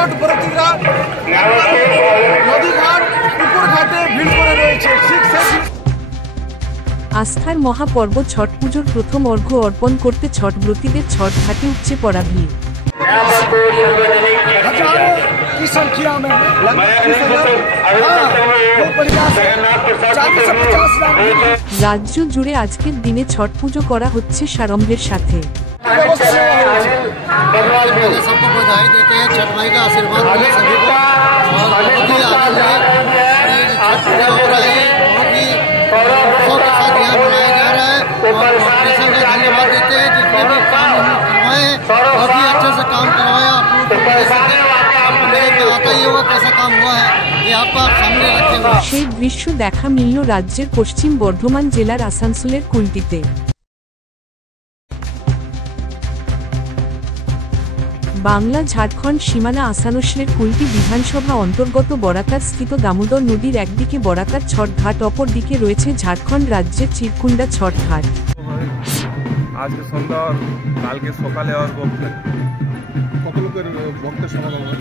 ছট ব্রতীরা নদীঘাট পুকুর ঘাটে ভিড় করে রয়েছে। আস্থার মহাপর্ব ছট পুজোর প্রথম অর্ঘ্য অর্পণ করতে ছট ব্রতীদের ছট ঘাটে উপচে পড়া ভিড়। রাজ্য জুড়ে আজকের দিনে ছট পুজো করা হচ্ছে সাড়ম্বরের সাথে। सबको बधाई देते हैं, छठ माई का आशीर्वाद मिले सभी को और बहुत ही आनंद है। छठ पूजा हो रहा है, बहुत ही उत्साह के साथ यहाँ मनाया जा रहा है और कॉर्पोरेशन का धन्यवाद देते हैं जितने भी काम करवाए हैं, बहुत ही अच्छे से काम करवाया। आपको मेरे में आता ही होगा कैसा काम हुआ है, ये आपको आप सामने रखे हुए। সেই দৃশ্য দেখা মিলল রাজ্যের পশ্চিম বর্ধমান জেলার আসানসোলের কুলটিতে। বাংলা ঝাড়খণ্ড সীমানা আসানসোলের কুলটি বিধানসভা অন্তর্গত বরাকার স্থিত দামোদর নদীর একদিকে বরাকার ছট ঘাট, অপর দিকে রয়েছে ঝাড়খণ্ড রাজ্যের চিরকুন্ডা ছট ঘাট। আজকে সন্ধ্যা আর কালকে সকালে আর কত লোকের ভক্তের সমাগম হয়?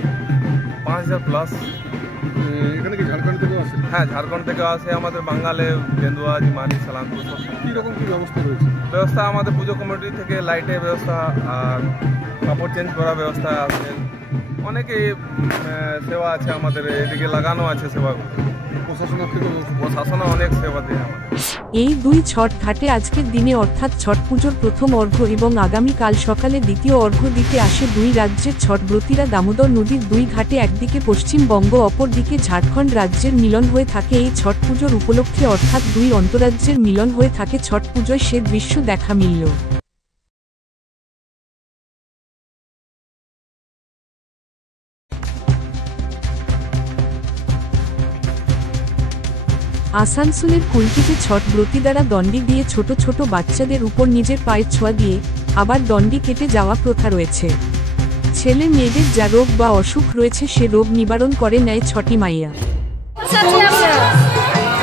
5000 প্লাস। এখানে কি ঝাড়খণ্ড থেকেও আসে? হ্যাঁ, ঝাড়খণ্ড থেকে আসে, আমাদের বাঙালে গেন্দুয়া জিমানি সালামপুর সব। কীরকম কী ব্যবস্থা রয়েছে? ব্যবস্থা আমাদের পুজো কমিটি থেকে লাইটের ব্যবস্থা আর কাপড় চেঞ্জ করার ব্যবস্থা আছে, অনেকেই সেবা আছে আমাদের এদিকে লাগানো আছে সেবা। প্রশাসন অনেক সেবা দেয় আমাদের। এই দুই ছট ঘাটে আজকের দিনে অর্থাৎ ছট পুজোর প্রথম অর্ঘ্য এবং আগামীকাল সকালে দ্বিতীয় অর্ঘ্য দিতে আসে দুই রাজ্যের ছট ব্রতীরা। দামোদর নদীর দুই ঘাটে একদিকে পশ্চিমবঙ্গ, অপর দিকে ঝাড়খণ্ড রাজ্যের মিলন হয়ে থাকে এই ছট পুজোর উপলক্ষে, অর্থাৎ দুই অন্তরাজ্যের মিলন হয়ে থাকে ছট পুজোয়। সে দৃশ্য দেখা মিলল। আসানসোলের কুলটিতে ছট ব্রতী দ্বারা দণ্ডি দিয়ে ছোট ছোট বাচ্চাদের উপর নিজের পায়ের ছোঁয়া দিয়ে আবার দণ্ডি কেটে যাওয়া প্রথা রয়েছে। ছেলে মেয়েদের যা রোগ বা অসুখ রয়েছে সে রোগ নিবারণ করে নেয় ছটি মাইয়া।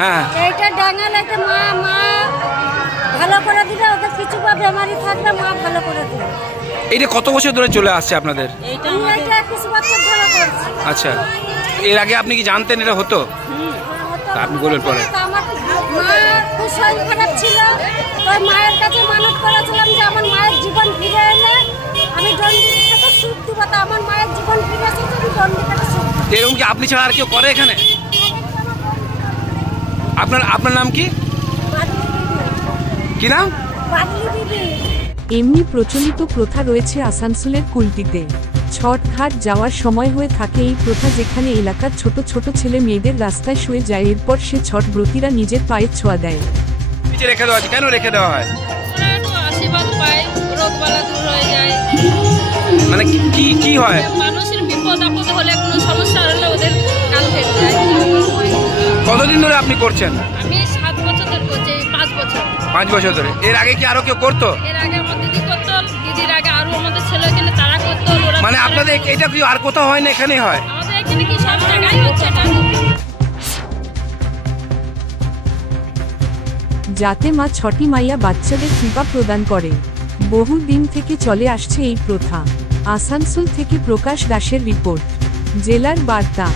হ্যাঁ, এইটা ডাঙা লাগে মা ভালো করে দিবে, ওদের কিছু বা বেমারি থাকলে মা ভালো করে দিবে। এইটা কত বছর ধরে চলে আসছে আপনাদের? এইটা 21 বছর ধরে করছি। আচ্ছা, এর আগে আপনি কি জানতেন এটা হতো? আপনি বলেন পরে। আমার মা খুব শরীর খারাপ ছিল, ওই মায়ের কাছে মানত করেছিলাম যে আমার মায়ের জীবন ফিরে এলে আমি দণ্ডি থেকে সুখ দিব, তা আমার মায়ের জীবন ফিরে এসেছে, আমি দণ্ডি থেকে সুখ দিব। এরকম কি আপনি ছাড়া আর কেউ করে এখানে? আপনার নাম কি? কি নাম? এমনি প্রচলিত প্রথা রয়েছে আসানসোলের কুলটিতে। ছট ঘাট যাওয়ার সময় হয়ে থাকে এই প্রথা, যেখানে এলাকার ছোট ছোট ছেলে মেয়েদের রাস্তায় শুয়ে যায়, এরপর সে ছট ব্রতীরা নিজের পায়ের ছোঁয়া দেয়। রেখে দেওয়া হয় কেন? রেখে দেওয়া হয় আশীর্বাদ পায়, রোগবালা দূর হয়ে যায়। মানে কি হয়? মানুষের বিপদ আপদ হলে, কোনো সমস্যা হলে ওদের কাল ভেট যায়। কতদিন ধরে আপনি করছেন? আমি 7 বছর ধরে করছি। 5 বছর। 5 বছর ধরে। এর আগে কি আরো কেউ করতো? এর আগে আমার দিদি করতো, দিদির আগে আরো আমাদের ছেলে কিনে তারা করতো। মানে আপনাদের এটা কি আর কোথাও হয় না, এখানেই হয়? আমাদের এখানে কি সব জায়গায় হচ্ছে এটা। যাতে মা ছটি মাইয়া বাচ্চাদের কৃপা প্রদান করে। বহু দিন থেকে চলে আসছে এই প্রথা। আসানসোল থেকে প্রকাশ দাসের রিপোর্ট, জেলার বার্তা।